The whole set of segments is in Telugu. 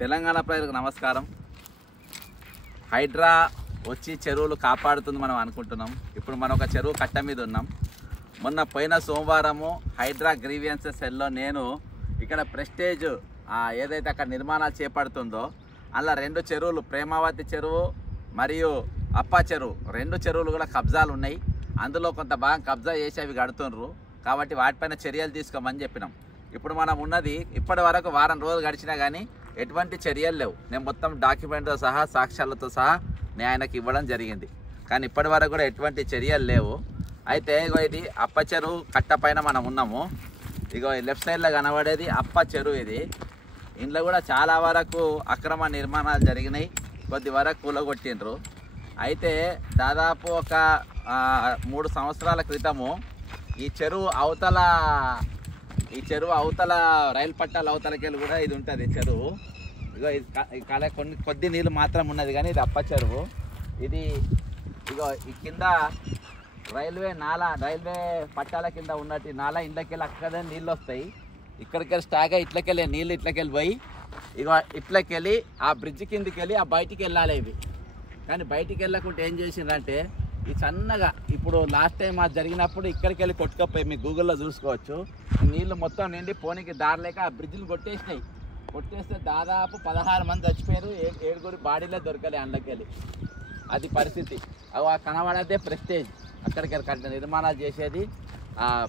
తెలంగాణ ప్రజలకు నమస్కారం. హైడ్రా వచ్చి చెరువులు కాపాడుతుంది మనం అనుకుంటున్నాం. ఇప్పుడు మనం ఒక చెరువు కట్ట మీద ఉన్నాం. మొన్న పోయిన సోమవారము హైడ్రా గ్రీవియన్సెస్ సెల్లో నేను ఇక్కడ ప్రెస్టేజ్ ఏదైతే అక్కడ నిర్మాణాలు చేపడుతుందో అలా 2 చెరువులు, ప్రేమావతి చెరువు మరియు అప్ప చెరువు, 2 చెరువులు కూడా కబ్జాలు ఉన్నాయి. అందులో కొంత భాగం కబ్జా చేసి అవి కడుతుండ్రు. కాబట్టి వాటిపైన చర్యలు తీసుకోమని చెప్పినాం. ఇప్పుడు మనం ఉన్నది ఇప్పటి వరకు వారం రోజులు గడిచినా కానీ ఎటువంటి చర్యలు లేవు. నేను మొత్తం డాక్యుమెంట్తో సహా సాక్ష్యాలతో సహా నేను ఆయనకి ఇవ్వడం జరిగింది. కానీ ఇప్పటి వరకు కూడా ఎటువంటి చర్యలు లేవు. అయితే ఇగో ఇది అప్ప చెరువు కట్ట పైన మనం ఉన్నాము. ఇగో లెఫ్ట్ సైడ్లో కనబడేది అప్ప చెరువు. ఇది ఇంట్లో కూడా చాలా వరకు అక్రమ నిర్మాణాలు జరిగినాయి, కొద్ది వరకు కూలగొట్టిండ్రు. అయితే దాదాపు ఒక 3 సంవత్సరాల క్రితము ఈ చెరువు అవతల రైలు పట్టాల అవతలకెళ్ళి కూడా ఇది ఉంటుంది చెరువు. ఇగో ఇది కొద్ది నీళ్ళు మాత్రం ఉన్నది, కానీ ఇది అప్ప చెరువు. ఇది ఇగో ఈ కింద రైల్వే పట్టాల కింద ఉన్నట్టు నాలా ఇంట్లోకెళ్ళి అక్కడే నీళ్ళు వస్తాయి. ఇక్కడికెళ్ళి స్టాక్ అయ్యి ఇట్లకెళ్ళి నీళ్ళు ఇట్లకెళ్ళి పోయి ఇగో ఇట్లకెళ్ళి ఆ బ్రిడ్జ్ కిందికి వెళ్ళి ఆ బయటికి వెళ్ళాలి ఇవి. కానీ బయటికి వెళ్ళకుండా ఏం చేసిందంటే ఈ సన్నగా ఇప్పుడు లాస్ట్ టైం అది జరిగినప్పుడు ఇక్కడికి వెళ్ళి కొట్టుకపోయి మీకు గూగుల్లో చూసుకోవచ్చు. నీళ్ళు మొత్తం నిండి పోనీకి దారిలేక ఆ బ్రిడ్జ్ని కొట్టేస్తే దాదాపు 16 మంది చచ్చిపోయారు. 7 బాడీలే దొరకలే అందులోకెళ్ళి. అది పరిస్థితి. అవి కనబడదే ప్రెస్టేజ్ అక్కడికి నిర్మాణాలు చేసేది.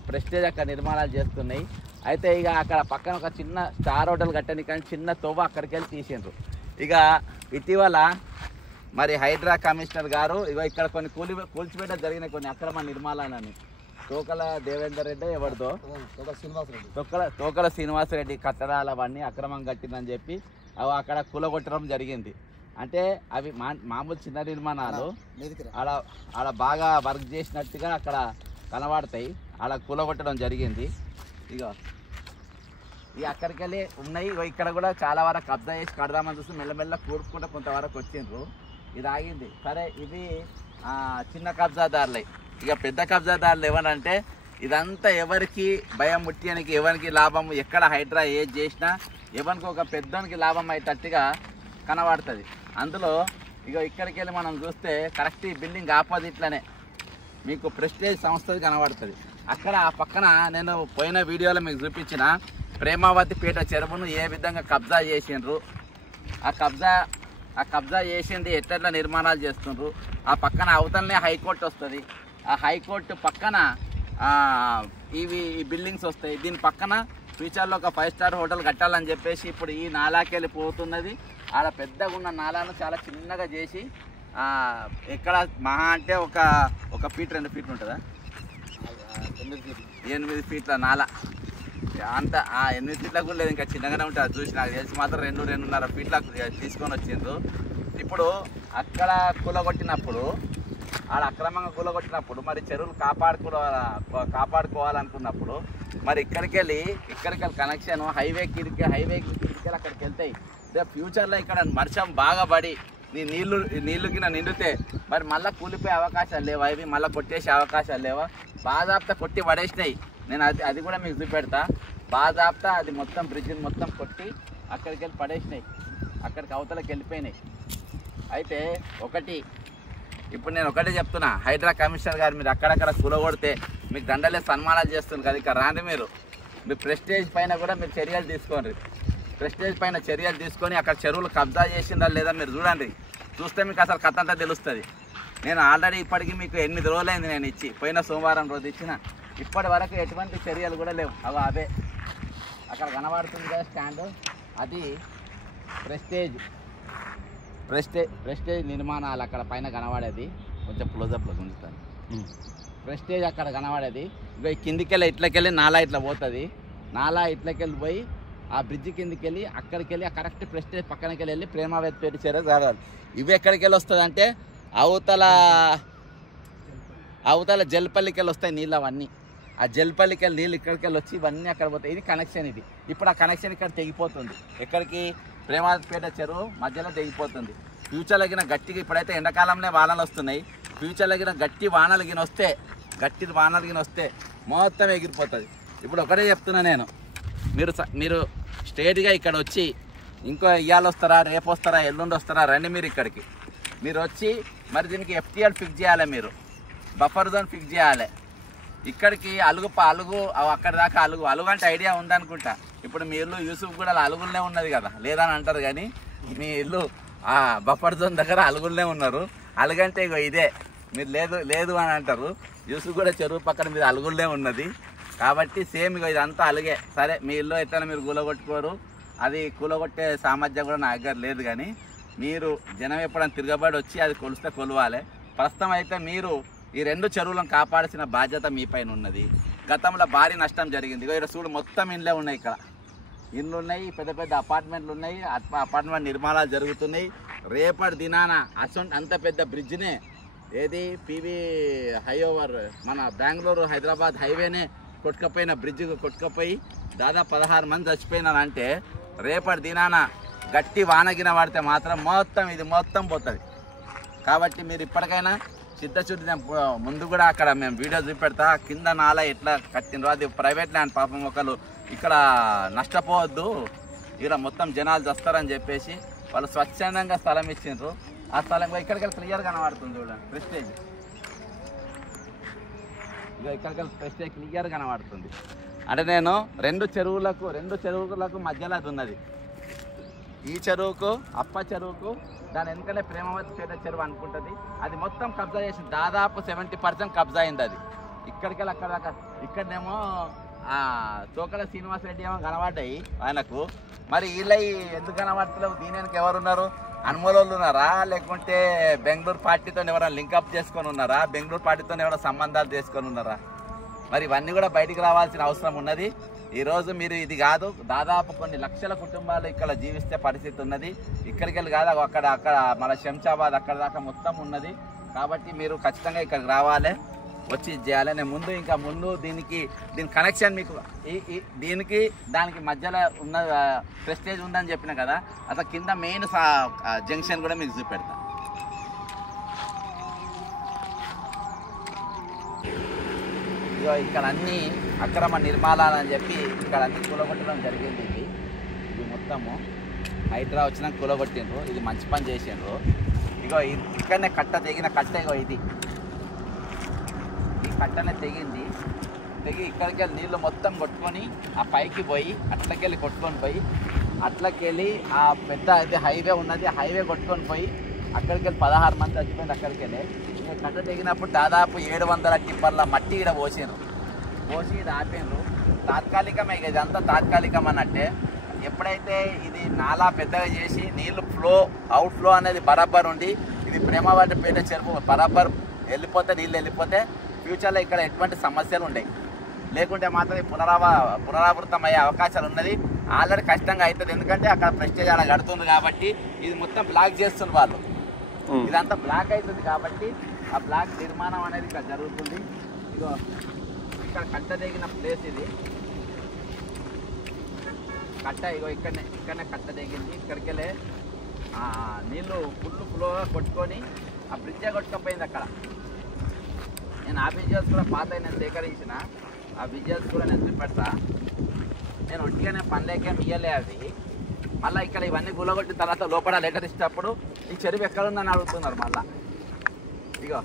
ప్రెస్టేజ్ అక్కడ నిర్మాణాలు చేస్తున్నాయి. అయితే ఇక అక్కడ పక్కన ఒక చిన్న స్టార్ హోటల్ కట్టని కానీ చిన్న తోవ అక్కడికి వెళ్ళి తీసిండ్రు. ఇక ఇటీవల మరి హైడ్రా కమిషనర్ గారు ఇగో ఇక్కడ కొన్ని కూల్చివేట జరిగిన కొన్ని అక్రమ నిర్మాణాలని తోకల దేవేందర్ రెడ్డి ఎవరిదో తోకల శ్రీనివాసరెడ్డి కట్టడాలు అవన్నీ అక్రమం కట్టిందని చెప్పి అవి అక్కడ కూలగొట్టడం జరిగింది. అంటే అవి మామూలు చిన్న నిర్మాణాలు అలా బాగా వర్క్ చేసినట్టుగా అక్కడ కనబడతాయి. అలా కూలగొట్టడం జరిగింది. ఇక అక్కడికి వెళ్ళి ఉన్నాయి. ఇక్కడ కూడా చాలా వరకు కబ్జా చేసి కడదామని చూసి మెల్లమెల్ల కూడుకుంటే కొంతవరకు వచ్చిండ్రు. ఇది ఆగింది. సరే, ఇది చిన్న కబ్జాదారులే. ఇక పెద్ద కబ్జాదారులు ఎవరంటే ఇదంతా ఎవరికి భయం ముట్టియనికి, ఎవరికి లాభం, ఎక్కడ హైడ్రా ఏది చేసినా ఎవరికి ఒక పెద్దోనికి లాభం అయ్యేటట్టుగా కనబడుతుంది. అందులో ఇక ఇక్కడికి వెళ్ళి మనం చూస్తే కరెక్ట్ ఈ బిల్డింగ్ ఆపోజిట్లోనే మీకు ప్రెస్టేజ్ సంస్థది కనబడుతుంది. అక్కడ ఆ పక్కన నేను పోయిన వీడియోలో మీకు చూపించిన ప్రేమావతి పేట చెరువును ఏ విధంగా కబ్జా చేసిండ్రు, ఆ కబ్జా చేసింది ఎట్లా నిర్మాణాలు చేస్తుండ్రు. ఆ పక్కన అవతలనే హైకోర్టు వస్తుంది. ఆ హైకోర్టు పక్కన ఈ బిల్డింగ్స్ వస్తాయి. దీని పక్కన ఫ్యూచర్లో ఒక 5 స్టార్ హోటల్ కట్టాలని చెప్పేసి ఇప్పుడు ఈ నాలాకెళ్ళి పోతున్నది. ఆడ పెద్దగా ఉన్న నాలాను చాలా చిన్నగా చేసి ఎక్కడ మహా అంటే ఒక ఫీట్ 2 ఫీట్లు ఉంటుందా, 8 ఫీట్ల నాల. అంత 8 ఫీట్లకు కూడా లేదు, ఇంకా చిన్నగానే ఉంటుంది. అది చూసి నాకు తెలిసి మాత్రం 2-2.5 ఫీట్లకు తీసుకొని వచ్చిండ్రు. ఇప్పుడు అక్కడ కూలగొట్టినప్పుడు ఆడ అక్రమంగా కూలగొట్టినప్పుడు మరి చెరువులు కాపాడుకోవాలనుకున్నప్పుడు మరి ఇక్కడికి కనెక్షన్ హైవేకి అక్కడికి వెళ్తాయి. ఫ్యూచర్లో ఇక్కడ వర్షం బాగా పడి నీళ్ళుకి నిండితే మరి మళ్ళీ కూలిపోయే అవకాశాలు లేవా? ఇవి మళ్ళీ కొట్టేసే అవకాశాలు లేవా? బాజాప్తా కొట్టి పడేసినాయి. నేను అది కూడా మీకు చూపెడతా. బాజాప్తా అది మొత్తం బ్రిడ్జిని మొత్తం కొట్టి అక్కడికి వెళ్ళి పడేసినాయి, అక్కడికి అవతలకి వెళ్ళిపోయినాయి. అయితే ఇప్పుడు నేను ఒకటే చెప్తున్నా, హైడ్రా కమిషనర్ గారు మీరు అక్కడక్కడ కూలగొడితే మీకు దండలే సన్మానాలు చేస్తుంది కదా, ఇక్కడ రాండి. మీరు ప్రెస్టేజ్ పైన కూడా మీరు చర్యలు తీసుకోండి. ప్రెస్టేజ్ పైన చర్యలు తీసుకొని అక్కడ చెరువులు కబ్జా చేసిందా లేదా మీరు చూడండి. చూస్తే మీకు అసలు కథ అంతా తెలుస్తుంది. నేను ఆల్రెడీ ఇప్పటికీ మీకు 8 రోజులైంది నేను ఇచ్చి, పోయిన సోమవారం రోజు ఇచ్చిన. ఇప్పటి వరకు ఎటువంటి చర్యలు కూడా లేవు. అవే అక్కడ కనబడుతుంది కదా స్టాండ్, అది ప్రెస్టేజ్ నిర్మాణాలు అక్కడ పైన కనబడేది. కొంచెం క్లోజప్లో ఉంచుతాను. ప్రెస్టేజ్ అక్కడ కనబడేది. ఇక కిందికెళ్ళి ఇట్లకెళ్ళి నాలా ఇట్లా పోతుంది. నాలా ఇట్లకెళ్ళి పోయి ఆ బ్రిడ్జ్ కిందికి వెళ్ళి అక్కడికి వెళ్ళి ఆ కరెక్ట్ ప్రెస్టేజ్ పక్కనకి వెళ్ళి ప్రేమావతి పేట చెరువు రావాలి. ఇవి ఎక్కడికి వెళ్ళి వస్తుంది అంటే అవతల జల్పల్లికి వెళ్ళి వస్తాయి నీళ్ళు. అవన్నీ ఆ జల్పల్లికి వెళ్ళి నీళ్ళు ఇక్కడికి వెళ్ళి వచ్చి ఇవన్నీ అక్కడ పోతాయి. ఇది కనెక్షన్. ఇది ఇప్పుడు ఆ కనెక్షన్ ఇక్కడ తెగిపోతుంది. ఎక్కడికి? ప్రేమావతి పేట చెరువు మధ్యలో తెగిపోతుంది. ఫ్యూచర్లో గిన గట్టిగా ఇప్పుడైతే ఎండాకాలంలో వానలు వస్తున్నాయి. ఫ్యూచర్లో గిన గట్టి వానలు గిన వస్తే మొత్తం ఎగిరిపోతుంది. ఇప్పుడు ఒకటే చెప్తున్నా నేను, మీరు స్ట్రేట్గా ఇక్కడ వచ్చి ఇంకో ఇవాళ వస్తారా, రేపు వస్తారా, ఎల్లుండి వస్తారా, రండి మీరు ఇక్కడికి. మీరు వచ్చి మరి దీనికి FTL ఫిక్స్ చేయాలి, మీరు బఫర్ జోన్ ఫిక్స్ చేయాలి. ఇక్కడికి అలుగు అక్కడ దాకా అలుగు అంటే ఐడియా ఉందనుకుంటా. ఇప్పుడు మీ ఇల్లు యూసుఫ్ కూడా అలుగులనే ఉన్నది కదా, లేదని అంటారు కానీ మీ ఇల్లు ఆ బఫర్ జోన్ దగ్గర అలుగులనే ఉన్నారు. అలుగంటే ఇగో ఇదే, మీరు లేదు అని అంటారు. యూసుఫ్ కూడా చెరువు పక్కన మీద అలుగులనే ఉన్నది కాబట్టి సేమ్ ఇగో ఇదంతా అలుగే. సరే మీ ఇల్లు ఎట్లా మీరు కూలగొట్టుకోరు, అది కూలగొట్టే సామర్థ్యం కూడా నా దగ్గర లేదు. కానీ మీరు జనం ఎప్పుడైనా తిరగబడి వచ్చి అది కొలిస్తే కొలవాలి. ప్రస్తుతం అయితే మీరు ఈ 2 చెరువులను కాపాడాల్సిన బాధ్యత మీ పైన ఉన్నది. గతంలో భారీ నష్టం జరిగింది. ఇక్కడ చూడు మొత్తం ఇండ్లే ఉన్నాయి, ఇక్కడ ఇండ్లు ఉన్నాయి, పెద్ద పెద్ద అపార్ట్మెంట్లు ఉన్నాయి, అపార్ట్మెంట్ నిర్మాణాలు జరుగుతున్నాయి. రేపటి దినాన అంత పెద్ద బ్రిడ్జ్నే ఏది పివి హైఓవర్ మన బెంగళూరు హైదరాబాద్ హైవేనే కొట్టుకపోయిన బ్రిడ్జ్ కొట్టుకపోయి దాదాపు 16 మంది చచ్చిపోయినారంటే రేపటి దినాన గట్టి వానగిన పడితే మాత్రం ఇది మొత్తం పోతుంది. కాబట్టి మీరు ఇప్పటికైనా సిద్ధశుద్ధి. ముందు కూడా అక్కడ మేము వీడియో చూపెడతా, కింద నాల ఎట్లా కట్టినరో, అది ప్రైవేట్ ల్యాండ్. పాపం ఒకళ్ళు ఇక్కడ నష్టపోవద్దు, ఇక్కడ మొత్తం జనాలు వస్తారని చెప్పేసి వాళ్ళు స్వచ్ఛందంగా స్థలం ఇచ్చిండ్రు. ఆ స్థలం ఇక్కడికి క్లియర్ కనబడుతుంది చూడండి, ప్రెస్టేజ్. ఇక ఇక్కడికి ప్రెస్టేజ్ క్లియర్ కనబడుతుంది. అంటే నేను 2 చెరువులకు మధ్యలో అది ఉన్నది. ఈ చెరువుకు అప్ప చెరువుకు దాని వెనుకనే ప్రేమవతి పేట చెరువు అనుకుంటుంది. అది మొత్తం కబ్జా చేసింది, దాదాపు 70% కబ్జా అయింది. అది ఇక్కడికి అక్కడ దాకా. ఇక్కడనేమో తోకల శ్రీనివాస్ రెడ్డి ఏమో కనబడ్డాయి ఆయనకు. మరి వీళ్ళ ఎందుకు కనబడతలేవు? దీని వెనక ఎవరున్నారు? అనుమోళ్ళు ఉన్నారా, లేకుంటే బెంగళూరు పార్టీతో ఎవరైనా లింకప్ చేసుకొని ఉన్నారా, బెంగళూరు పార్టీతో ఎవరైనా సంబంధాలు చేసుకొని ఉన్నారా? మరి ఇవన్నీ కూడా బయటికి రావాల్సిన అవసరం ఉన్నది. ఈరోజు మీరు ఇది కాదు, దాదాపు కొన్ని లక్షల కుటుంబాలు ఇక్కడ జీవిస్తే పరిస్థితి ఉన్నది. ఇక్కడికి వెళ్ళి కాదు, అక్కడ మన శంషాబాద్ అక్కడ దాకా మొత్తం ఉన్నది. కాబట్టి మీరు ఖచ్చితంగా ఇక్కడికి రావాలి, వచ్చి ఇది చేయాలి. నేను ముందు దీని కనెక్షన్ మీకు దీనికి దానికి మధ్యలో ఉన్న ప్రెస్టేజ్ ఉందని చెప్పిన కదా, అట్లా కింద మెయిన్ జంక్షన్ కూడా మీకు చూపెడతా. ఇక ఇక్కడ అన్నీ అక్రమ నిర్మాణాలు అని చెప్పి ఇక్కడ అన్ని కూలగొట్టడం జరిగింది. ఇది మొత్తము హైదరాబాద్ వచ్చినాక కూలగొట్టిండ్రు. ఇది మంచి పని చేసిండ్రు. ఇగో ఇక్కడనే తెగిన కట్ట ఇగో ఇది. ఈ కట్టనే తెగి ఇక్కడికి వెళ్ళి నీళ్ళు మొత్తం కొట్టుకొని ఆ పైకి పోయి అట్లకెళ్ళి కొట్టుకొని పోయి అట్లకెళ్ళి ఆ పెద్ద అయితే హైవే ఉన్నది, హైవే కొట్టుకొని పోయి అక్కడికి వెళ్ళి 16 మంది చచ్చిపోయింది. అక్కడికి వెళ్ళి కట్ట తెగినప్పుడు దాదాపు 700 టిప్పర్ల మట్టి ఇక్కడ పోసి ఇది ఆపినరు. తాత్కాలికమే, ఇదంతా తాత్కాలికం అన్నట్టే. ఎప్పుడైతే ఇది నాలా పెద్దగా చేసి నీళ్ళు అవుట్ ఫ్లో అనేది బరాబర్ ఉండి ఇది ప్రేమవతి పేట చెరువు బరాబర్ నీళ్ళు వెళ్ళిపోతే ఫ్యూచర్లో ఇక్కడ ఎటువంటి సమస్యలు ఉండవు. లేకుంటే మాత్రం పునరావృతం అయ్యే అవకాశాలు ఉన్నది. ఆల్రెడీ కష్టంగా అవుతుంది, ఎందుకంటే అక్కడ ప్రెస్టేజ్ అలా కడుతుంది కాబట్టి ఇది మొత్తం బ్లాక్ చేస్తుంది వాళ్ళు. ఇదంతా బ్లాక్ అవుతుంది కాబట్టి ఆ బ్లాక్ నిర్మాణం అనేది ఇక్కడ జరుగుతుంది. ఇగో ఇక్కడ కట్ట తెగిన ప్లేస్ ఇది. కట్ట ఇగో ఇక్కడనే కట్ట తెగింది. ఇక్కడికి వెళ్ళే నీళ్ళు ఫుల్ ఫ్లోగా కొట్టుకొని ఆ బ్రిడ్జే కొట్టుకపోయింది అక్కడ. నేను ఆ విజువల్స్ కూడా పాత నేను సేకరించిన ఆ విజువల్స్ కూడా నేను చూపెడతా. నేను ఒట్టిగానే పనిలేకేం ఇయ్యలే అవి. మళ్ళీ ఇక్కడ ఇవన్నీ గులగొట్టిన తర్వాత లోపల లెటర్ ఇచ్చేటప్పుడు ఈ చెరువు ఎక్కడుందని అడుగుతున్నారు మళ్ళా. ఇగో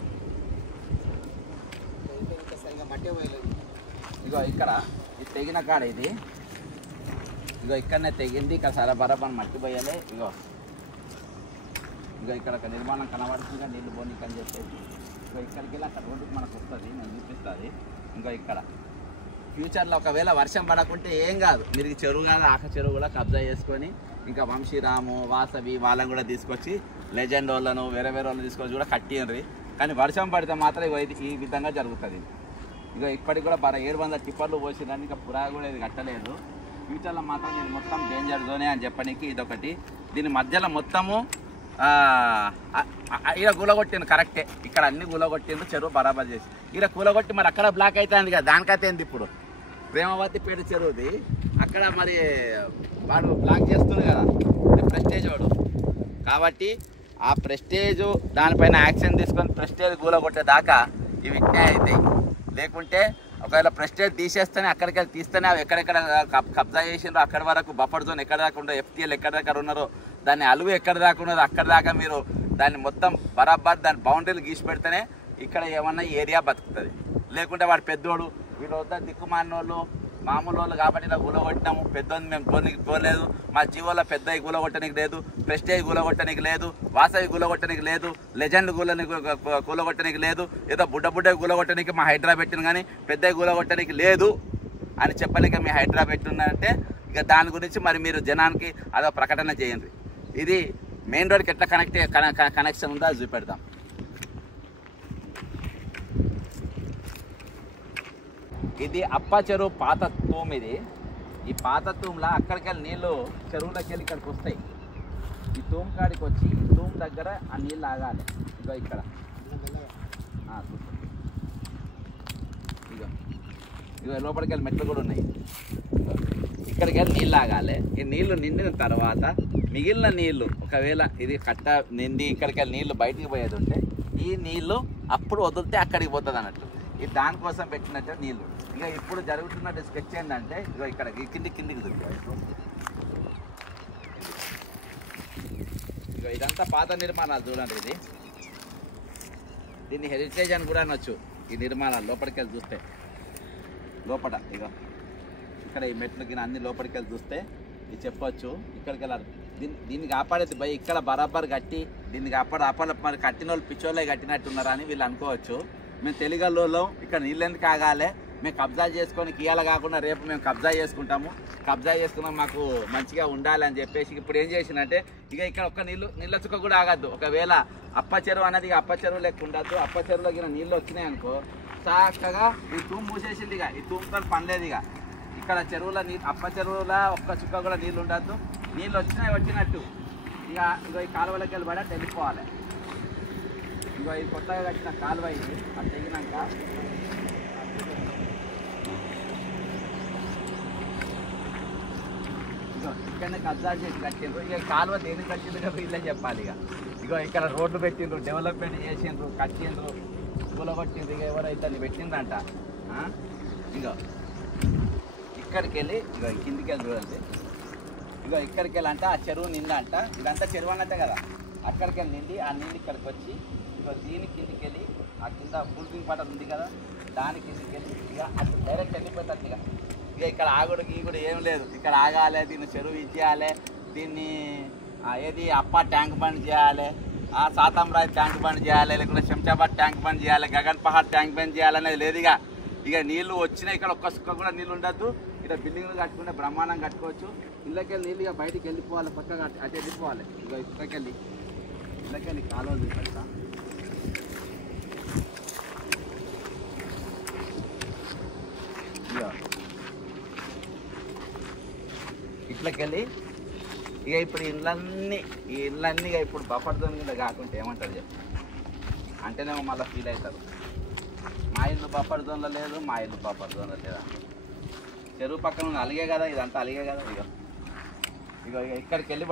ఇక్కడ ఇది తెగిన కాడ ఇది. ఇక్కడనే తెగింది. ఇక్కడ సరబరాబర్ మట్టి పోయాలి. ఇగో ఇక్కడ నిర్మాణం కనబడుతుంది, నీళ్ళు పోనీకి అని చెప్పేసి. ఇక్కడికి వెళ్ళి అక్కడ రోడ్డుకి మనకు వస్తుంది, నేను చూపిస్తుంది. ఇక్కడ ఫ్యూచర్లో ఒకవేళ వర్షం పడకుంటే ఏం కాదు, మీరు ఈ చెరువు కాదు ఆక చెరువు కూడా కబ్జా చేసుకొని ఇంకా వంశీరాము వాసవి వాళ్ళని కూడా తీసుకొచ్చి లెజెండ్ వాళ్ళను వేరే వాళ్ళని తీసుకొచ్చి కూడా కట్టిండ్రి. కానీ వర్షం పడితే మాత్రం ఈ విధంగా జరుగుతుంది. ఇప్పటికి కూడా 700 టిప్పర్లు పోసిందని ఇంకా పురా కూడా ఇది కట్టలేదు. ఫ్యూచర్లో మాత్రం ఇది మొత్తం డేంజర్ జోనే అని చెప్పడానికి ఇదొకటి. దీని మధ్యలో మొత్తము ఇలా కూలగొట్టిండు కరెక్టే. ఇక్కడ అన్ని కూలగొట్టిండు, చెరువు బరాబర్ చేసి ఇలా కూలగొట్టి మరి అక్కడ బ్లాక్ అవుతుంది కదా, దానికైతే ఏంది ఇప్పుడు ప్రేమవతి పేట చెరువుది అక్కడ మరి వాడు బ్లాక్ చేస్తుంది కదా ప్రెస్టేజ్ వాడు. కాబట్టి ఆ ప్రెస్టేజ్ దానిపైన యాక్షన్ తీసుకొని ప్రెస్టేజ్ కూలగొట్టేదాకా ఇవి ఇట్నే అవుతాయి. లేకుంటే ఒకవేళ ప్రెస్టేజ్ తీసేస్తేనే అక్కడికి వెళ్ళి తీస్తేనే అవి ఎక్కడెక్కడ కబ్జా చేసిండ్రో అక్కడి వరకు బఫర్ జోన్ ఎక్కడ దాకా ఉండో FTL ఎక్కడ దగ్గర ఉన్నారో దాన్ని అలుగు ఎక్కడ దాకా ఉన్నదో అక్కడ దాకా మీరు దాన్ని మొత్తం బరాబర్ దాని బౌండరీలు గీసి పెడితేనే ఇక్కడ ఏమన్నా ఏరియా బతుకుతుంది. లేకుంటే వాడు పెద్దోడు వీళ్ళు వద్ద దిక్కుమాలినోళ్ళు మామూలు వాళ్ళు కాబట్టి ఇలా గులగొట్టినాము, పెద్దోని మేము పోలేదు, మా జీవోలో పెద్దవి గులగొట్టడానికి లేదు, ప్రెస్టేజ్ గులగొట్టడానికి లేదు, వాసవి గులగొట్టడానికి లేదు, లెజెండ్ గులగొట్టడానికి లేదు, ఏదో బుడ్డ గులగొట్టడానికి మా హైడ్రా పెట్టిన కానీ పెద్దవి గులగొట్టడానికి లేదు అని చెప్పలేక మీ హైడ్రా పెట్టిందంటే ఇక దాని గురించి మరి మీరు జనానికి అదో ప్రకటన చేయండి. ఇది మెయిన్ రోడ్కి ఎట్లా కనెక్షన్ ఉందో అది చూపెడతాం. ఇది అప్ప చెరువు పాత తూమ్. ఇది ఈ పాత తూమ్లో అక్కడికి వెళ్ళి నీళ్ళు చెరువులోకి వెళ్ళి ఇక్కడికి వస్తాయి. ఈ తూమ్ కాడికి వచ్చి ఈ తూమ్ దగ్గర ఆ నీళ్ళు ఆగాలి. ఇగో ఇక్కడ ఇగో లోపలికి వెళ్ళి మెట్లు కూడా ఉన్నాయి. ఇక్కడికి వెళ్ళి నీళ్ళు ఆగాలి. ఈ నీళ్లు నిండిన తర్వాత మిగిలిన నీళ్లు ఒకవేళ ఇది కట్ట నిండి ఇక్కడికి వెళ్ళి నీళ్లు బయటికి పోయేది ఉంటే ఈ నీళ్లు అప్పుడు వదిలితే అక్కడికి పోతుంది అన్నట్టు. ఇది దానికోసం పెట్టినట్టు నీళ్లు. ఇక ఇప్పుడు జరుగుతున్న స్కెచ్ ఏంటంటే ఇక ఇక్కడ కిందికి దొరికాయి. ఇక ఇదంతా పాత నిర్మాణాలు చూడండి. ఇది దీన్ని హెరిటేజ్ అని కూడా అనొచ్చు. ఈ నిర్మాణాలు లోపలికి వెళ్ళి చూస్తే లోపల ఇక ఇక్కడ ఈ మెట్లు గిన అన్ని లోపలికి వెళ్ళి చూస్తే ఇది చెప్పొచ్చు. ఇక్కడికి వెళ్ళాలి. దీన్ని కాపాడేది భయ ఇక్కడ బరాబర్ కట్టి దీన్ని కాపాడ మరి కట్టిన వాళ్ళు పిచ్చోళ్ళే కట్టినట్టున్నారా అని వీళ్ళు అనుకోవచ్చు. మేము తెలుగులో ఇక్కడ నీళ్ళు ఎందుకు ఆగాలి, మేము కబ్జా చేసుకొని ఇవాళ కాకుండా రేపు మేము కబ్జా చేసుకుంటాము, కబ్జా చేసుకున్నాం మాకు మంచిగా ఉండాలి అని చెప్పేసి ఇప్పుడు ఏం చేసినంటే ఇక ఇక్కడ ఒక్క నీళ్ళ చుక్క కూడా ఆగద్దు. ఒకవేళ అప్ప చెరువు అనేది అప్ప చెరువు లెక్క ఉండద్దు. అప్ప చెరువులో గిన నీళ్ళు వచ్చినాయి అనుకో చక్కగా ఈ తూము మూసేసింది. ఇక ఈ తూముతో పని లేదు. ఇక ఇక్కడ చెరువులో అప్ప చెరువులో ఒక్క చుక్క కూడా నీళ్ళు ఉండద్దు. నీళ్ళు వచ్చినట్టు ఇక ఈ కాలువలోకి వెళ్ళి పడి వెళ్ళిపోవాలి. ఇక ఈ కొత్తగా కట్టిన కాలువ ఇది అది తెగినాక ఇక్కడనే కబ్జా చేసి కట్టిండ్రు. ఇక కాలువ దేనికి కట్టిండ్రు కదా ఇల్లే చెప్పాలి. ఇక ఇక్కడ రోడ్లు పెట్టిండ్రు, డెవలప్మెంట్ చేసిండ్రు, కట్టిండ్రు, కూలగొట్టిండ్రు. ఇక ఎవరైతే పెట్టిండ్రంట. ఇక ఇక్కడికి వెళ్ళి ఇక కిందికి వెళ్ళి చూడండి. ఇక ఇక్కడికి వెళ్ళి అంట ఆ చెరువు నిందంట. ఇదంతా చెరువు అన్నట్టే కదా. అక్కడికి వెళ్ళి నిండి ఆ నీళ్ళు ఇక్కడికి వచ్చి ఇక దీని కిందికి వెళ్ళి ఆ కింద కూల్పింగ్ పాట ఉంది కదా దాని కిందికి వెళ్ళి ఇక అటు డైరెక్ట్ వెళ్ళిపోతారు. ఇక ఇక్కడ ఆగుడికి కూడా ఏం లేదు. ఇక్కడ ఆగాలి, దీన్ని చెరువు ఇచ్చేయాలి, దీన్ని ఏది అప్ప ట్యాంక్ బండ్ చేయాలి, సాతంరాయ్ ట్యాంక్ బండ్ చేయాలి, లేకుంటే శంషాబాద్ ట్యాంక్ బండ్ చేయాలి, గగన్ పహాడ్ ట్యాంక్ బండ్ చేయాలనేది లేదు. ఇక నీళ్ళు వచ్చినాయి. ఇక్కడ ఒక్క సుక్క కూడా నీళ్ళు ఉండద్దు. ఇక్కడ బిల్డింగ్లు కట్టుకుంటే బ్రహ్మాండం కట్టుకోవచ్చు. ఇళ్ళకి వెళ్ళి నీళ్ళు ఇక బయటికి వెళ్ళిపోవాలి, పక్కగా అటు వెళ్ళిపోవాలి. ఇక ఇళ్ళకెళ్ళి కాలువలు చూపెడతా. ఇట్లకెళ్ళి ఇక ఇప్పుడు ఈ ఇళ్ళన్నీ ఇప్పుడు బఫర్ జోన్ కింద కాకుంటే ఏమంటారు చెప్పి అంటేనేమో మళ్ళీ ఫీల్ అవుతారు. మా ఇల్లు బఫర్ జోన్లో లేదు, మా ఇల్లు బఫర్ జోన్లో లేదా. చెరువు పక్కన ఉన్న అలిగే కదా, ఇదంతా అలిగే కదా. ఇక ఇక్కడికి వెళ్ళి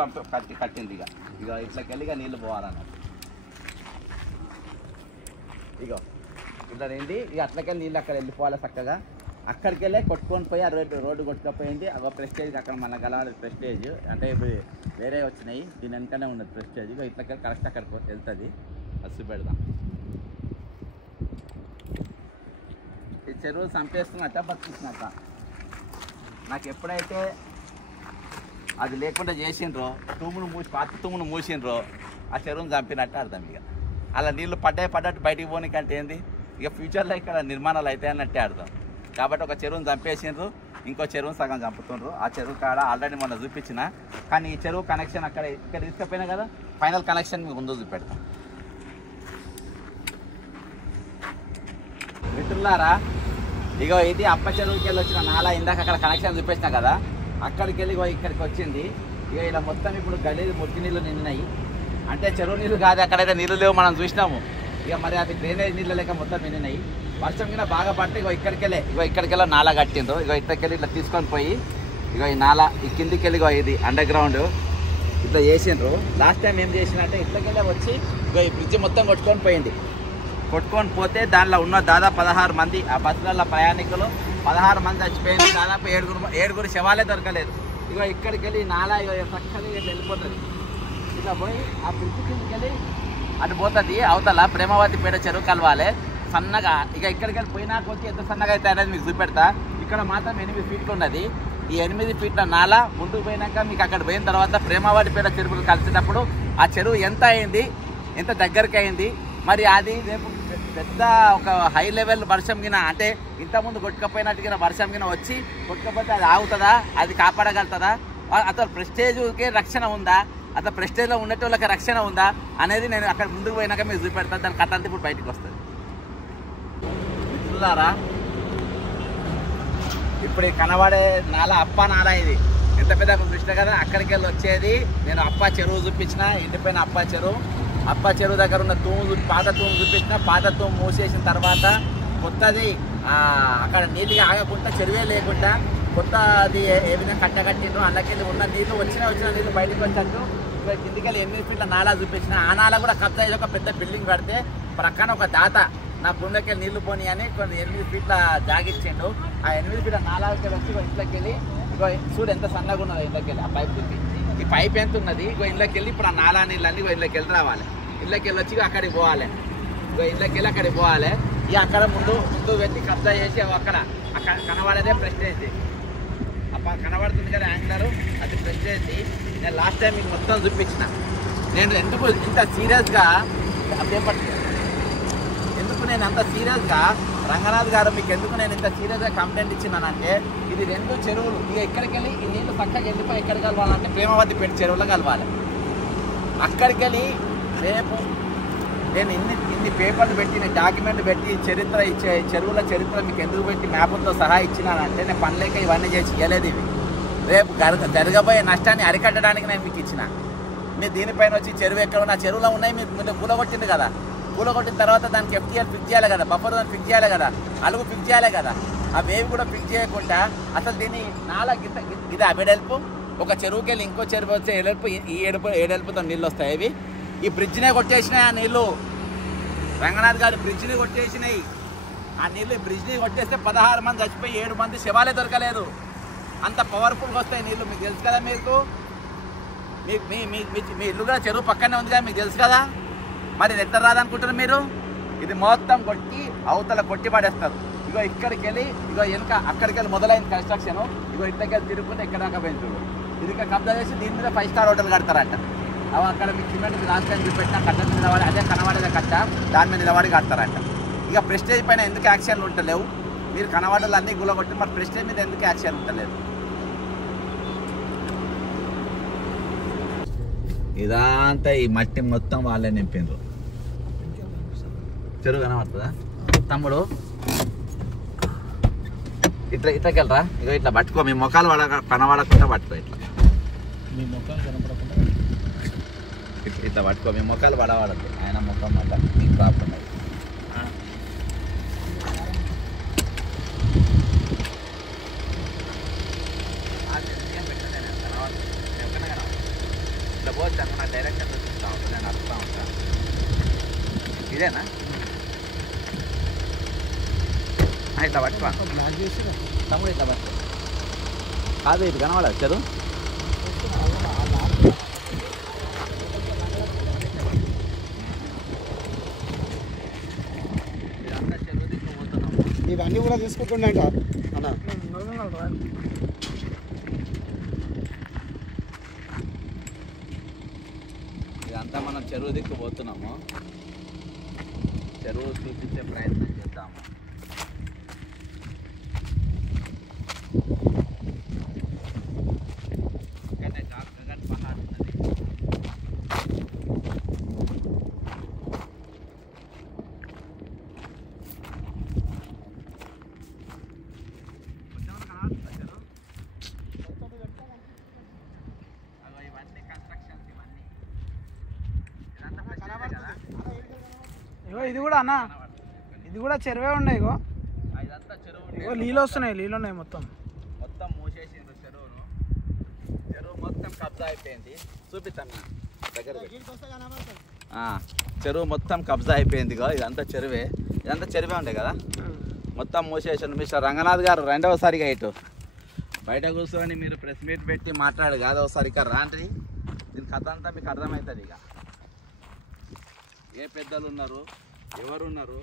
కట్టింది. ఇక ఇట్లకెళ్ళి ఇక నీళ్ళు పోవాలన్నట్టు. ఇట్లా నిండి ఇక అట్లకెళ్ళి నీళ్ళు అక్కడ వెళ్ళిపోవాలి చక్కగా. అక్కడికి వెళ్ళే కొట్టుకొని పోయి ఆ రోడ్డు కొట్టుకపోయింది. అగో ప్రెస్టేజ్ అక్కడ మన గలవాడి ప్రెస్టేజ్ అంటే ఇప్పుడు వేరే వచ్చినాయి. దీని వెనకనే ఉన్నది ప్రెస్టేజ్. ఇక ఇట్లకెళ్ళి కరెక్ట్ అక్కడికి వెళ్తుంది. అది పెడదాం. ఈ చెరువు చంపేస్తున్నట్ట బతికిస్తున్నట్ట. నాకు ఎప్పుడైతే అది లేకుండా చేసిండ్రో పాత తూమును మూసిండ్రో ఆ చెరువును చంపినట్టు అర్థం. ఇక అలా నీళ్ళు పడ్డట్టు బయటికి పోనీకంటే ఏంది ఇక ఫ్యూచర్లో ఇక్కడ నిర్మాణాలు అవుతాయి అన్నట్టే అర్థం. కాబట్టి ఒక చెరువును చంపేసిండ్రు, ఇంకో చెరువును సగం చంపుతుండ్రు. ఆ చెరువు కాడ ఆల్రెడీ మొన్న చూపించిన. కానీ ఈ చెరువు కనెక్షన్ ఇక్కడ తీసుకుపోయినా కదా ఫైనల్ కనెక్షన్ మీకు ముందు చూపెడతాం. మిత్రులారా ఇగో ఇది అప్ప చెరువుకి వెళ్ళి వచ్చిన నాలా. ఇందాక అక్కడ కనెక్షన్ చూపించిన కదా, అక్కడికి వెళ్ళి ఇక్కడికి వచ్చింది. ఇక ఇలా మొత్తం ఇప్పుడు గలీలు మురికి నీళ్ళు నిండినాయి. అంటే చెరువు నీళ్ళు కాదు, అక్కడైతే నీళ్ళు లేవు మనం చూసినాము. ఇక మరి అది డ్రైనేజ్ నీళ్ళు లేక మొత్తం నిండినాయి. వర్షం కింద బాగా పడితే ఇక్కడికెళ్ళి నాలా కట్టిండ్రు. ఇక్కడికెళ్ళి ఇట్లా తీసుకొని పోయి ఈ నాలా ఈ కిందికి వెళ్ళి ఇది అండర్ గ్రౌండ్ ఇట్లా చేసిండ్రు. లాస్ట్ టైం ఏం చేసినట్టే ఇట్లకెళ్ళి వచ్చి ఈ బ్రిడ్జ్ మొత్తం కొట్టుకొని పోయింది. కొట్టుకొని పోతే దానిలో ఉన్న దాదాపు 16 మంది ఆ బస్సులలో ప్రయాణికులు 16 మంది చచ్చిపోయింది. దాదాపు ఏడుగురు శవాలే దొరకలేదు. ఇగో ఇక్కడికి వెళ్ళి నాలా చక్కగా వెళ్ళిపోతుంది. ఇట్లా పోయి ఆ బ్రిడ్జి కిందకి వెళ్ళి అటు పోతుంది. అవతల ప్రేమావతిపేట చెరువు కలవాలి సన్నగా. ఇక ఇక్కడికి వెళ్ళి పోయినా కొద్ది ఎంత సన్నగా అయితే అనేది మీకు చూపెడతా. ఇక్కడ మాత్రం 8 ఫీట్లు ఉన్నది. ఈ 8 ఫీట్ల నాల ముందుకు పోయినాక మీకు అక్కడ పోయిన తర్వాత ప్రేమావతిపేట చెరువులు కలిసినప్పుడు ఆ చెరువు ఎంత అయింది, ఎంత దగ్గరికి అయింది, మరి అది రేపు పెద్ద ఒక హై లెవెల్ వర్షం గిన అంటే ఇంతకుముందు కొట్టుకపోయినట్టుగా వర్షం గిన వచ్చి కొట్టుకపోతే అది ఆగుతుందా, అది కాపాడగలుగుతుందా, అసలు ప్రెస్టేజ్కే రక్షణ ఉందా, అసలు ప్రెస్టేజ్లో ఉండేటోళ్ళకి రక్షణ ఉందా అనేది నేను అక్కడ ముందుకు పోయినాక మీకు చూపెడతాను. దాని కథ అంతా ఇప్పుడు బయటకు వస్తుంది. మిత్రులారా, ఇప్పుడు కనబడే నాల అప్ప నాల ఇది ఎంత పెద్ద కృష్ణ కదా. అక్కడికి వెళ్ళి వచ్చేది నేను అప్ప చెరువు చూపించిన, ఎండిపోయిన అప్ప చెరువు దగ్గర ఉన్న పాత తూము చూపించిన. పాత తూము మూసేసిన తర్వాత కొత్తది అక్కడ నీటిగా ఆగకుండా చెరువే లేకుండా కొత్తది ఏ విధంగా కట్టగట్టిండ్రు. అందులోకెళ్ళి ఉన్న నీళ్ళు వచ్చిన నీళ్ళు బయటకు వచ్చేట్టు ఇక్కడ కిందికి వెళ్ళి 8 ఫీట్ల నాలా చూపించిన. ఆ నాల కూడా కబ్జా అయ్యి ఒక పెద్ద బిల్డింగ్ కడితే ప్రక్కన ఒక దాత నా భూమిలోకి వెళ్ళి నీళ్లు పోనీ అని కొన్ని 8 ఫీట్ల జాగిచ్చిండు. ఆ 8 ఫీట్ల నాలాకి వచ్చి ఇంట్లోకి వెళ్ళి ఇగో చూడు ఎంత సన్నగా ఉన్నదో ఇంట్లోకి వెళ్ళి ఆ పైప్ దుక్కి. ఈ పైప్ ఎంత ఉన్నది, ఇగో ఇంట్లోకి వెళ్ళి ఇప్పుడు ఆ నాలా నీళ్ళన్నీ ఇంట్లోకి వెళ్ళి రావాలి. ఇంట్లోకి వెళ్ళి వచ్చి అక్కడికి పోవాలి. ఇగో ఇంట్లోకి వెళ్ళి అక్కడికి పోవాలి. ఇక అక్కడ ముందు పెట్టి కబ్జా చేసి అక్కడ కనబడేదే ప్రెస్టేజ్. అప్పుడు కనబడుతుంది కదా యాంగ్లరు, అది ప్రెస్టేజ్. నేను లాస్ట్ టైం మీకు మొత్తం చూపించిన. నేను ఎందుకు ఇంత సీరియస్గా నేను అంత సీరియస్గా రంగనాథ్ గారు మీకు ఎందుకు నేను ఇంత సీరియస్గా కంప్లైంట్ ఇచ్చినానంటే ఇది 2 చెరువులు. ఇక ఎక్కడికి వెళ్ళి ఈ నీళ్ళు చక్కగా వెళ్ళిపోయి ఎక్కడికి కలవాలంటే ప్రేమావతిపేట చెరువులో కలవాలి. అక్కడికి వెళ్ళి రేపు నేను ఇన్ని పేపర్లు పెట్టి డాక్యుమెంట్ పెట్టి చరిత్ర ఇచ్చే చెరువుల చరిత్ర మీకు ఎందుకు పెట్టి మ్యాప్లతో సహా ఇచ్చినానంటే నేను పనిలేక ఇవన్నీ చేసి ఇవ్వలేదు. ఇవి రేపు జరగబోయే నష్టాన్ని అరికట్టడానికి నేను మీకు ఇచ్చిన. మీరు దీనిపైన వచ్చి చెరువు ఎక్కడ ఉన్న చెరువులో ఉన్నాయి మీరు కూలగొట్టింది కదా. కూలగొట్టిన తర్వాత దానికి FTL ఫిక్స్ చేయాలి కదా, బఫర్ జోన్ ఫిక్స్ చేయాలి కదా, అలుగు ఫిక్స్ చేయాలి కదా. అవేవి కూడా ఫిక్స్ చేయకుండా అసలు దీన్ని ఇది అబెడెల్పు ఒక చెరువుకి వెళ్ళి ఇంకో చెరువు వచ్చే ఏడెల్పు ఈ ఏడెల్పుతో నీళ్ళు వస్తాయి. ఇవి ఈ బ్రిడ్జ్నే కొట్టేసినాయి. ఆ నీళ్ళు రంగనాథ్ గారు బ్రిడ్జ్ని కొట్టేసినాయి. ఆ నీళ్ళు బ్రిడ్జ్ని కొట్టేస్తే 16 మంది చచ్చిపోయి 7 మంది శవాలే దొరకలేదు. అంత పవర్ఫుల్గా వస్తాయి నీళ్ళు. మీకు తెలుసు కదా. మీ ఇల్లు కూడా చెరువు పక్కనే ఉంది కదా, మీకు తెలుసు కదా. మరి ఎట్లా రాదనుకుంటున్నారు మీరు? ఇది మొత్తం కొట్టి అవతల కొట్టి పడేస్తారు. ఇగో ఇక్కడికి వెళ్ళి ఇగో వెనుక అక్కడికి వెళ్ళి మొదలైన కన్స్ట్రక్షన్. ఇగో ఇక్కడికి వెళ్ళి తిరుగుకుంటే ఇక్కడ దాకా పెంచుడు. ఇది కబ్జా చేసి దీని మీద 5 స్టార్ హోటల్ కడతారంట. అవి అక్కడ మీకు సిమెంట్ లాస్ట్ టైం చూపెట్టిన కట్ట మీద నిలబడి అదే కనబడేదే కట్ట దాని మీద నిలబడి కడతారంట. ఇక ప్రెస్టేజ్ పైన ఎందుకు యాక్షన్లు ఉంటలేవు? మీరు కనబడలు అన్నీ గులగొట్టి మరి ప్రెస్టేజ్ మీద ఎందుకు యాక్షన్ ఉంటలేదు? ఇదంతా ఈ మట్టి మొత్తం వాళ్ళే నింపిండ్రు. చెరువు కనబడుతుందా తమ్ముడు? ఇట్లకి వెళ్ళరా. ఇక ఇట్లా పట్టుకో, మీ ముఖాలు కనబడకుండా పట్టుకో. మీ ముఖాలు కనపడకుండా ఇట్లా పట్టుకో, మీ ముఖాలు పడవడద్దు. ఆయన ముఖం వల్ల మీకు ప్రాబ్లం. ఇట్లా పోవచ్చు అనుకున్నా డైరెక్షన్ చూపిస్తా ఉంటాను, నేను అర్థం ఉంటాను. ఇదేనా ఇట్లా పట్టుకో తమ్ముడు, ఇట్లా పట్టుకో. కాదు ఇది కనవాడు చదువు. ఇవన్నీ కూడా తీసుకుంటుండంట అన్న. ఇదంతా మనం చెరువు దిక్కు పోతున్నాము. చెరువు చూపించే ప్రయత్నం చేద్దాము. ఇది కూడా అన్న, ఇది కూడా చెరువే ఉన్నాయి. ఇగో ఇగో నీళ్ళు వస్తున్నాయి, నీళ్ళు ఉన్నాయి. మొత్తం మూసేసిండ్రు చెరువును. చెరువు మొత్తం కబ్జా అయిపోయింది. చూపిస్తాను దగ్గర. చెరువు మొత్తం కబ్జా అయిపోయింది. ఇదంతా చెరువే ఉండే కదా, మొత్తం మూసేసాను. మిస్టర్ రంగనాథ్ గారు రెండవసారిగా ఇటు బయట కూర్చొని మీరు ప్రెస్ మీట్ పెట్టి మాట్లాడు కాదు, ఒకసారి ఇక్కడ రాండి. దీని కథ అంతా మీకు అర్థమవుతుంది. ఇక ఏ పెద్దలు ఉన్నారు, ఎవరున్నారు,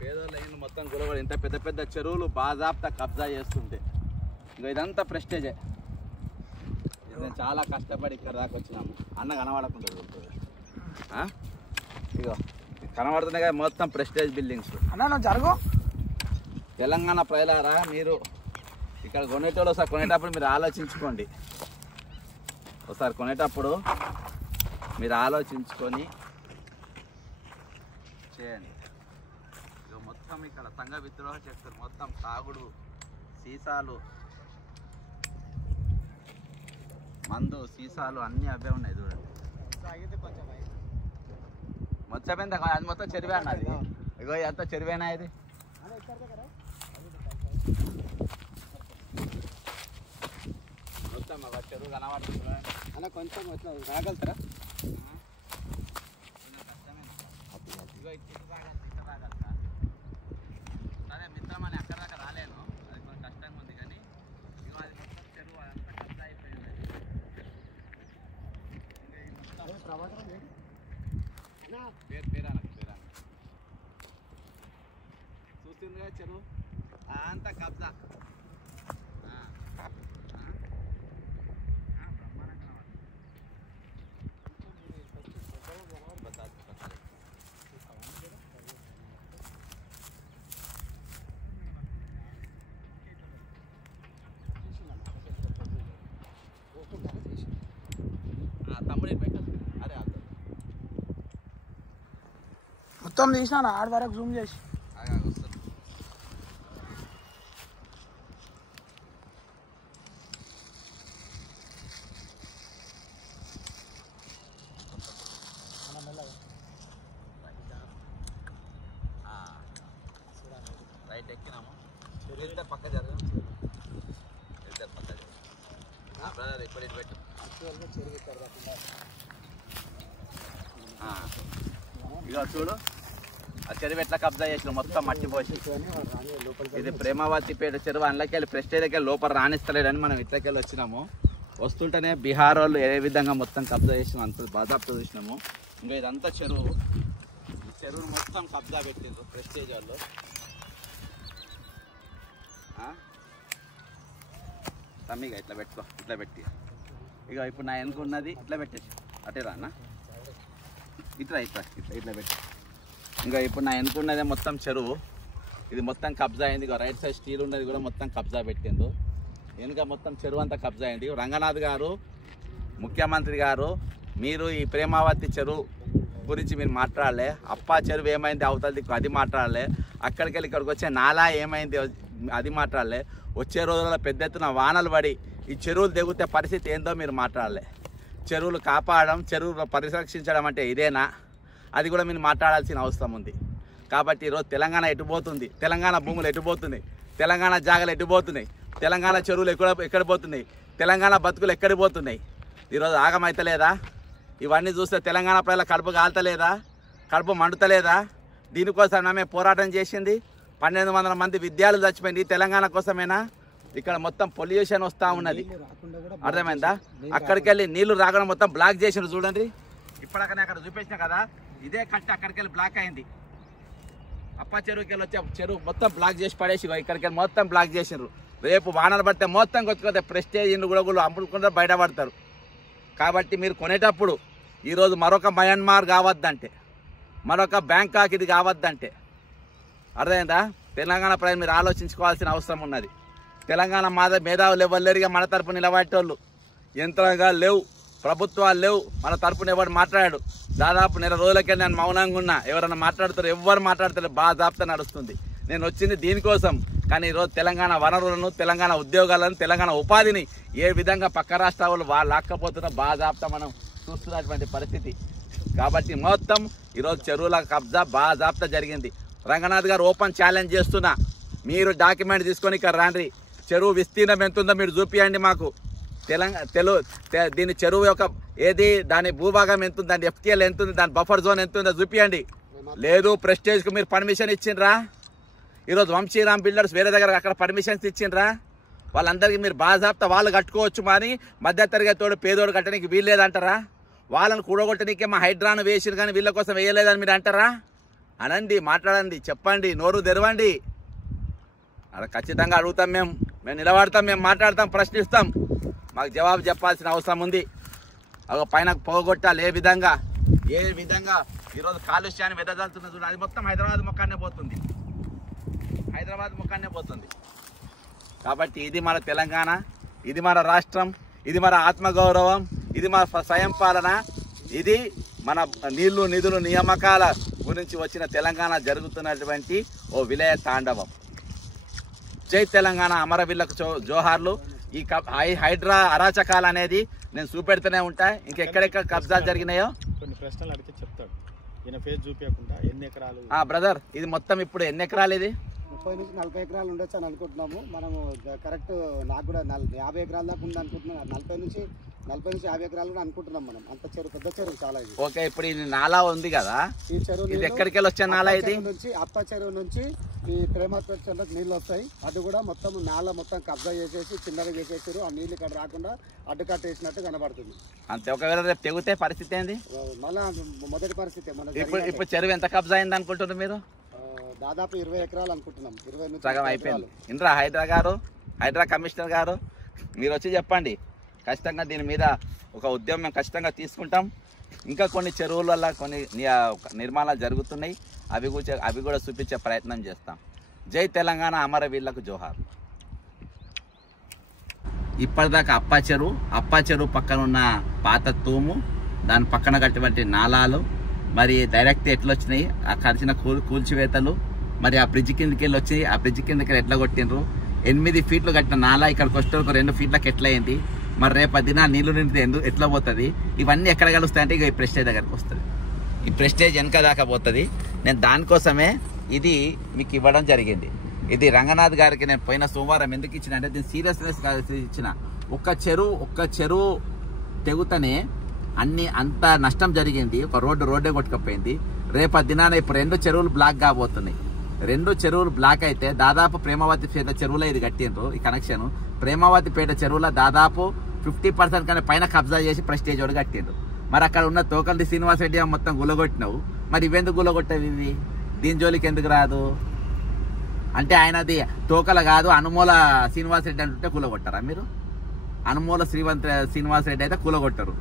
పేదోళ్ళు అయింది మొత్తం గురగడు. ఇంత పెద్ద పెద్ద చెరువులు బాజాప్తా కబ్జా చేస్తుంటే ఇక ఇదంతా ప్రెస్టేజే. నేను చాలా కష్టపడి ఇక్కడ దాకా వచ్చినాము. అన్న కనబడకుండా ఇగో కనబడుతున్నాయి కదా మొత్తం ప్రెస్టేజ్ బిల్డింగ్స్. అన్న జరుగు. తెలంగాణ ప్రజలారా, మీరు ఇక్కడ కొనేటోళ్ళు ఒకసారి కొనేటప్పుడు మీరు ఆలోచించుకోండి. ఒకసారి కొనేటప్పుడు మీరు ఆలోచించుకొని చేయండి. ఇక మొత్తం ఇక్కడ సంఘ విద్రోహ చేస్తారు. మొత్తం తాగుడు, సీసాలు, మందు, సీసాలు అన్నీ అవే ఉన్నాయి చూడండి. మొత్తం ఎంత అది మొత్తం చెరువే అన్నది. ఇగో ఎంత చెరువేనా ఇది. మొత్తం ఒక చెరువు కనబడుతుంది అన్న. కొంచెం రాగలుగుతారా? ఇగో ఇక్కడ రాగలుగుతా. సరే మిత్రమని అక్కడ దాకా రాలేను, అది కొంచెం కష్టంగా ఉంది. కానీ ఇగో అది మొత్తం చెరువు అంతా కబ్జా అయిపోయింది. చూస్తుంది కదా చెరువు అంతా కబ్జా. తమ్ముడు పెట్టాలి. అరే మొత్తం తీసినా ఆడ వరకు జూమ్ చేసి రైట్ ఎక్కినాము. ఇద్దరు పక్క జరగదు, ఇద్దరు పక్క జరగదు. బ్రదర్ ఇప్పుడు ఇటు పెట్టు. ఇక చూడు ఆ చెరువు ఎట్లా కబ్జా చేసిన మొత్తం మట్టి పోసి. ఇది ప్రేమావతిపేట చెరువు. అందులోకెళ్ళి ప్రెస్టేజ్కి లోపల రాణిస్తలేడని మనం ఇట్లకెళ్ళి వచ్చినాము. వస్తుంటేనే బీహార్ వాళ్ళు ఏ విధంగా మొత్తం కబ్జా చేసినాము, అంత బాధాప్త చూసినాము. ఇంకా ఇదంతా చెరువు. ఈ చెరువును మొత్తం కబ్జా పెట్టిండ్రు ప్రెస్టేజ్ వాళ్ళు. తమ్మిగా ఇట్లా పెట్టుకో, ఇట్లా పెట్టి. ఇక ఇప్పుడు నా ఎన్నుకున్నది ఇట్లా పెట్టేసి అటే రా అన్న. ఇట్లా ఇట్లా ఇట్లా ఇట్లా పెట్టి. ఇంకా ఇప్పుడు నా ఎన్నుకున్నదే మొత్తం చెరువు. ఇది మొత్తం కబ్జా అయింది. ఇక రైట్ సైడ్ స్టీల్ ఉన్నది కూడా మొత్తం కబ్జా పెట్టిండు. వెనుక మొత్తం చెరువు అంతా కబ్జా అయింది. రంగనాథ్ గారు, ముఖ్యమంత్రి గారు, మీరు ఈ ప్రేమావతి చెరువు గురించి మీరు మాట్లాడలే. అప్పా చెరువు ఏమైంది అవతల దిక్కు అది మాట్లాడలే. అక్కడికి వెళ్ళి ఇక్కడికి వచ్చే నాలా ఏమైంది అది మాట్లాడలే. వచ్చే రోజుల్లో పెద్ద ఎత్తున వానలు పడి ఈ చెరువులు దిగుతే పరిస్థితి ఏందో మీరు మాట్లాడలే. చెరువులు కాపాడడం, చెరువులు పరిరక్షించడం అంటే ఇదేనా? అది కూడా మీరు మాట్లాడాల్సిన అవసరం ఉంది. కాబట్టి ఈరోజు తెలంగాణ ఎటుపోతుంది, తెలంగాణ భూములు ఎటుపోతున్నాయి, తెలంగాణ జాగాలు ఎటుపోతున్నాయి, తెలంగాణ చెరువులు ఎక్కడ పోతున్నాయి, తెలంగాణ బతుకులు ఎక్కడికి పోతున్నాయి. ఈరోజు ఆగమైతలేదా? ఇవన్నీ చూస్తే తెలంగాణ ప్రజల కడుపు కాల్తలేదా, కడుపు మండుతలేదా? దీనికోసం ఆమె పోరాటం చేసింది. 1200 మంది విద్యార్థులు చచ్చిపోయింది తెలంగాణ కోసమేనా? ఇక్కడ మొత్తం పొల్యూషన్ వస్తూ ఉన్నది, అర్థమైందా? అక్కడికి వెళ్ళి నీళ్లు రాకుండా మొత్తం బ్లాక్ చేసిండ్రు చూడండి. ఇప్పటికనే అక్కడ చూపించిన కదా, ఇదే కట్టి అక్కడికి వెళ్ళి బ్లాక్ అయింది. అప్ప చెరువుకి వెళ్ళి వచ్చే చెరువు మొత్తం బ్లాక్ చేసి పడేసి ఇక్కడికి వెళ్ళి మొత్తం బ్లాక్ చేసిండ్రు. రేపు వానలు పడితే మొత్తం కొట్టుకొస్తే ప్రెస్టేజ్ ఇండ్లు కూడా అమ్ముకుంటే బయటపడతారు. కాబట్టి మీరు కొనేటప్పుడు ఈరోజు మరొక మయన్మార్ కావద్దంటే, మరొక బ్యాంకాక్ ఇది కావద్దంటే, అర్థమైందా? తెలంగాణ ప్రజలు మీరు ఆలోచించుకోవాల్సిన అవసరం ఉన్నది. తెలంగాణ మేధావులు ఎవరు లేరుగా మన తరపు నిలబడేటోళ్ళు, యంత్రాంగాలు లేవు, ప్రభుత్వాలు లేవు, మన తరపున ఎవరు మాట్లాడాడు. దాదాపు నెల రోజులకే నేను మౌనంగా ఉన్నా. ఎవరైనా మాట్లాడతారు, ఎవరు మాట్లాడతారు, బాధాప్త నడుస్తుంది. నేను వచ్చింది దీనికోసం. కానీ ఈరోజు తెలంగాణ వనరులను, తెలంగాణ ఉద్యోగాలను, తెలంగాణ ఉపాధిని ఏ విధంగా పక్క రాష్ట్రాలు వాళ్ళు లాక్కపోతున్న బాధాప్త మనం చూస్తున్నటువంటి పరిస్థితి. కాబట్టి మొత్తం ఈరోజు చెరువుల కబ్జా బాధాప్త జరిగింది. రంగనాథ్ గారు ఓపెన్ ఛాలెంజ్ చేస్తున్నా, మీరు డాక్యుమెంట్ తీసుకొని ఇక్కడ రాండి. చెరువు విస్తీర్ణం ఎంత ఉందో మీరు చూపియండి మాకు. దీని చెరువు యొక్క ఏది దాని భూభాగం ఎంత ఉంది, దాని FTL ఎంత ఉంది, దాని బఫర్ జోన్ ఎంత ఉందో చూపియండి. లేదు ప్రెస్టేజ్కు మీరు పర్మిషన్ ఇచ్చిండ్రా? ఈరోజు వంశీరామ్ బిల్డర్స్ వేరే దగ్గర అక్కడ పర్మిషన్స్ ఇచ్చిండ్రా? వాళ్ళందరికీ మీరు బాజాబ్తా వాళ్ళు కట్టుకోవచ్చు, కానీ మధ్యతరగతి పేదోడు కట్టడానికి వీల్లేదంటారా? వాళ్ళని కూడగొట్టడానికే మా హైడ్రాను వేసిరు కానీ వీళ్ళ కోసం వేయలేదని మీరు అంటారా? అనండి, మాట్లాడండి, చెప్పండి, నోరు తెరవండి. అలా ఖచ్చితంగా అడుగుతాం, మేము నిలబడతాం, మేము మాట్లాడతాం, ప్రశ్నిస్తాం. మాకు జవాబు చెప్పాల్సిన అవసరం ఉంది. అవి పైన పోగొట్టాలి. ఏ విధంగా ఈరోజు కాలుష్యాన్ని వెదజల్లుతున్న చూడండి, అది మొత్తం హైదరాబాద్ ముఖాన్నే పోతుంది. కాబట్టి ఇది మన తెలంగాణ, ఇది మన రాష్ట్రం, ఇది మన ఆత్మగౌరవం, ఇది మన స్వయం పాలన, ఇది మన నీళ్లు నిధులు నియామకాల గురించి వచ్చిన తెలంగాణ జరుగుతున్నటువంటి ఓ విలయ తాండవం. జై తెలంగాణ, అమరవీరులకు జోహార్లు. ఈ హైడ్రా అరాచకాలు అనేది నేను చూపెడుతూనే ఉంటా. ఇంకెక్కడెక్కడ కబ్జాలు జరిగినాయో కొన్ని ప్రశ్నలు అడిగితే చెప్తాడు. ఈయన ఫేస్ చూపించకుండా ఎన్ని ఎకరాలు బ్రదర్, ఇది మొత్తం ఇప్పుడు ఎన్ని ఎకరాలు? ఇది 30 నుంచి 40 ఎకరాలు ఉండొచ్చు అని అనుకుంటున్నాము. మనము కరెక్ట్ నాకు కూడా 50 ఎకరాల దాకా ఉంది అనుకుంటున్నాం. 40 నుంచి 50 ఎకరాలు కూడా అనుకుంటున్నాం మనం. అంత చెరువు, పెద్ద చెరువు చాలా ఇది. ఓకే, ఇప్పుడు ఇది నాలా ఉంది కదా, ఈ చెరువు ఇది ఎక్కడికి వెళ్ళి వచ్చే నాలా? ఇది నుంచి అప్ప చెరువు నుంచి ఈ ప్రేమపేట చెరువులకు నీళ్ళు వస్తాయి. అది కూడా మొత్తం నాలా మొత్తం కబ్జా చేసేసి చిన్నగా చేసేసారు. ఆ నీళ్ళు ఇక్కడ రాకుండా అడ్డుకట్టేసినట్టు కనబడుతుంది. అంతే. ఒకవేళ రేపు తెగితే పరిస్థితి ఏంది? మళ్ళా మొదటి పరిస్థితి ఇప్పుడు చెరువు ఎంత కబ్జా అయింది అనుకుంటున్నారు మీరు? దాదాపు 20 ఎకరాలు అనుకుంటున్నాం. 20 నుంచి సగం అయిపోయింది. ఇంద్రా హైడ్రా కమిషనర్ గారు, మీరు వచ్చి చెప్పండి. ఖచ్చితంగా దీని మీద ఒక ఉద్యమం ఖచ్చితంగా తీసుకుంటాం. ఇంకా కొన్ని చెరువుల కొన్ని నిర్మాణాలు జరుగుతున్నాయి, అవి కూడా చూపించే ప్రయత్నం చేస్తాం. జై తెలంగాణ, అమరవీరులకు జోహార్. ఇప్పటిదాకా అప్ప చెరువు పక్కన ఉన్న పాత తూము, దాని పక్కన కట్టినటువంటి నాలాలు, మరి డైరెక్ట్ ఎట్లా వచ్చినాయి, ఆ కలిసిన కూల్చివేతలు, మరి ఆ బ్రిడ్జ్ కిందకి వెళ్ళి వచ్చి ఆ బ్రిడ్జ్ కిందకి ఎట్లా కొట్టిండ్రు, 8 ఫీట్లు కట్టిన నాలా ఇక్కడికి వస్తే 2 ఫీట్లకు ఎట్లా అయింది, మరి రేపు 10 నీళ్లు నిండితే ఎట్లా పోతుంది, ఇవన్నీ ఎక్కడ కలుస్తాయంటే ఇక ఈ ప్రెస్టేజ్ దగ్గరకు వస్తుంది. ఈ ప్రెస్టేజ్ వెనక దాకా పోతుంది. నేను దానికోసమే ఇది మీకు ఇవ్వడం జరిగింది. ఇది రంగనాథ్ గారికి నేను పోయిన సోమవారం ఎందుకు ఇచ్చిన అంటే దీని సీరియస్నెస్ ఇచ్చిన. ఒక్క చెరువు తెగుతనే అంత నష్టం జరిగింది. ఒక రోడ్డే కొట్టుకపోయింది. రేపు 10 ఇప్పుడు 2 చెరువులు బ్లాక్ కాబోతున్నాయి. 2 చెరువులు బ్లాక్ అయితే దాదాపు ప్రేమావతి పేట చెరువులో ఇది కట్టిండ్రు. ఈ కనెక్షన్ ప్రేమావతి పేట చెరువులో దాదాపు 50% కన్నా పైన కబ్జా చేసి ప్రెస్టేజ్ వాడు కట్టిండ్రు. మరి అక్కడ ఉన్న తోకల్ది శ్రీనివాసరెడ్డి మొత్తం గులగొట్టినావు. మరి ఇవెందుకు గులగొట్టవి? ఇవి దీని జోలికి ఎందుకు రాదు అంటే ఆయనది తోకల కాదు, అనుమూల శ్రీనివాసరెడ్డి అంటుంటే కూలగొట్టారా మీరు? అనుమూల శ్రీనివాసరెడ్డి అయితే కూలగొట్టరు,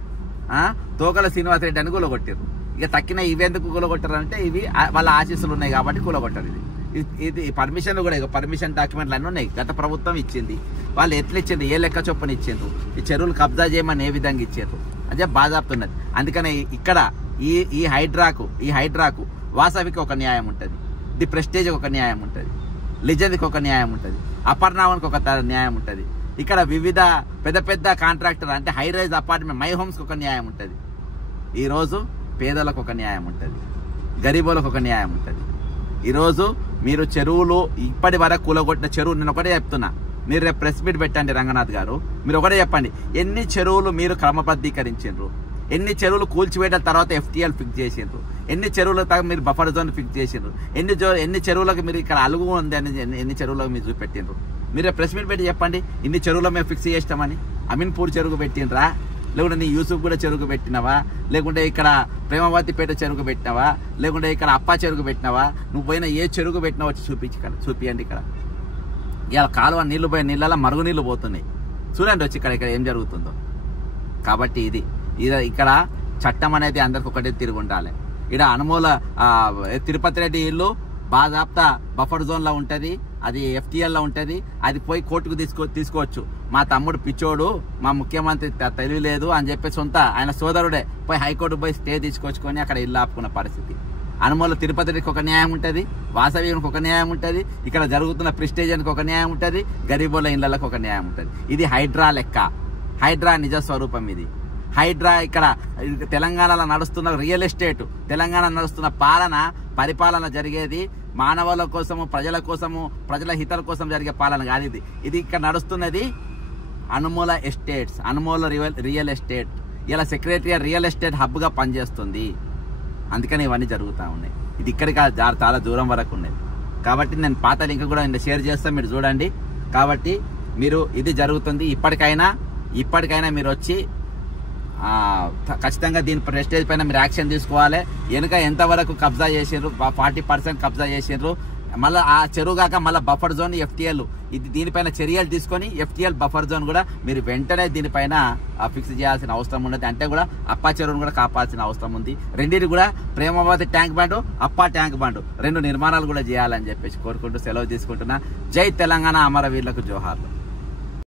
తోకల శ్రీనివాసరెడ్డి అని కూలగొట్టారు. ఇక తక్కిన ఇవెందుకు కూలగొట్టరు అంటే ఇవి వాళ్ళ ఆశీస్సులు ఉన్నాయి కాబట్టి కూలగొట్టారు. ఇది పర్మిషన్లు కూడా పర్మిషన్ డాక్యుమెంట్లు అన్నీ ఉన్నాయి. గత ప్రభుత్వం ఇచ్చింది. వాళ్ళు ఎట్లా ఇచ్చింది, ఏ లెక్క చొప్పున ఇచ్చిండ్రు, ఈ చెరువులు కబ్జా చేయమని ఏ విధంగా ఇచ్చారు అదే బాధాపుతున్నది. అందుకని ఇక్కడ ఈ హైడ్రాకు వాసవికి ఒక న్యాయం ఉంటుంది, ది ప్రెస్టేజ్కి ఒక న్యాయం ఉంటుంది, లిజెండ్కి ఒక న్యాయం ఉంటుంది, అపర్ణావన్కి ఒక న్యాయం ఉంటుంది. ఇక్కడ వివిధ పెద్ద కాంట్రాక్టర్ అంటే హై రైజ్ అపార్ట్మెంట్ మై హోమ్స్కి ఒక న్యాయం ఉంటుంది. ఈరోజు పేదలకు ఒక న్యాయం ఉంటుంది, గరీబులకు ఒక న్యాయం ఉంటుంది. ఈరోజు మీరు చెరువులు ఇప్పటి వరకు కూలగొట్టిన చెరువు, నేను ఒకటే చెప్తున్నా, మీరు రేపు ప్రెస్ మీట్ పెట్టండి రంగనాథ్ గారు, మీరు ఒకటే చెప్పండి ఎన్ని చెరువులు మీరు క్రమబద్ధీకరించారు, ఎన్ని చెరువులు కూల్చివేయడం తర్వాత FTL ఫిక్స్ చేసిండ్రు, ఎన్ని చెరువులకు మీరు బఫర్ జోన్ ఫిక్స్ చేసిండ్రు, ఎన్ని చెరువులకు మీరు ఇక్కడ అలుగు ఉంది అని ఎన్ని చెరువులకు మీరు చూపెట్టిండ్రు. మీరు ప్రెస్ మీట్ పెట్టి చెప్పండి ఇన్ని చెరువులో మేము ఫిక్స్ చేస్తామని. అమీన్పూర్ చెరువుకు పెట్టిండ్రా, లేకుంటే నీ యూసుఫ్ కూడా చెరువుకు పెట్టినవా, లేకుంటే ఇక్కడ ప్రేమవతిపేట చెరువుకు పెట్టినవా, లేకుంటే ఇక్కడ అప్పా చెరువుకు పెట్టినవా, నువ్వు పోయిన ఏ చెరువుకు పెట్టినావు వచ్చి చూపించండి. ఇక్కడ ఇలా కాలువ నీళ్లు పోయిన నీళ్ళ మరుగునీళ్ళు పోతున్నాయి. చూడండి వచ్చి ఇక్కడ ఏం జరుగుతుందో. కాబట్టి ఇది ఇక్కడ చట్టం అనేది అందరికి ఒకటే తిరిగి ఉండాలి. ఇక్కడ అనుమూల తిరుపతి రెడ్డి ఇల్లు బాజాప్తా బఫర్ జోన్లో ఉంటుంది, అది FTLలో ఉంటుంది, అది పోయి కోర్టుకు తీసుకోవచ్చు. మా తమ్ముడు పిచ్చోడు, మా ముఖ్యమంత్రి తెలియలేదు అని చెప్పి ఆయన సోదరుడే పోయి హైకోర్టు పోయి స్టే తీసుకొచ్చుకొని అక్కడ ఇల్లు ఆపుకున్న పరిస్థితి. అనుమూల తిరుపతికి ఒక న్యాయం ఉంటుంది, వాసవికి ఒక న్యాయం ఉంటుంది, ఇక్కడ జరుగుతున్న ప్రెస్టేజ్కి ఒక న్యాయం ఉంటుంది, గరీబుల ఇళ్లకు ఒక న్యాయం ఉంటుంది. ఇది హైడ్రా లెక్క, హైడ్రా నిజ స్వరూపం. ఇది హైడ్రా ఇక్కడ తెలంగాణలో నడుస్తున్న రియల్ ఎస్టేట్, తెలంగాణ నడుస్తున్న పరిపాలన జరిగేది మానవుల కోసము, ప్రజల కోసము, ప్రజల హితాల కోసం జరిగే పాలన కాదు. ఇది ఇక్కడ నడుస్తున్నది అనుమూల ఎస్టేట్స్, అనుమూల రియల్ ఎస్టేట్ ఇలా సెక్రటరియట్ రియల్ ఎస్టేట్ హబ్గా పనిచేస్తుంది. అందుకని ఇవన్నీ జరుగుతూ ఉన్నాయి. ఇది ఇక్కడికి చాలా దూరం వరకు ఉన్నది. కాబట్టి నేను పాత లింక్ కూడా షేర్ చేస్తాను, మీరు చూడండి. కాబట్టి మీరు ఇది జరుగుతుంది. ఇప్పటికైనా మీరు వచ్చి ఖచ్చితంగా దీని ప్రెస్టేజ్ పైన మీరు యాక్షన్ తీసుకోవాలి. వెనుక ఎంతవరకు కబ్జా చేసిండ్రు, 40% కబ్జా చేసిండ్రు. మళ్ళీ ఆ చెరువు కాక మళ్ళీ బఫర్ జోన్ FTL ఇది దీనిపైన చర్యలు తీసుకొని FTL బఫర్ జోన్ కూడా మీరు వెంటనే దీనిపైన ఫిక్స్ చేయాల్సిన అవసరం ఉన్నది. అంటే కూడా అప్పా చెరువును కూడా కాపాల్సిన అవసరం ఉంది. రెండింటి కూడా ప్రేమావతి ట్యాంక్ బండ్, అప్పా ట్యాంక్ బండ్ 2 నిర్మాణాలు కూడా చేయాలని చెప్పేసి కోరుకుంటూ సెలవు తీసుకుంటున్నా. జై తెలంగాణ, అమరవీరులకు జోహార్లు.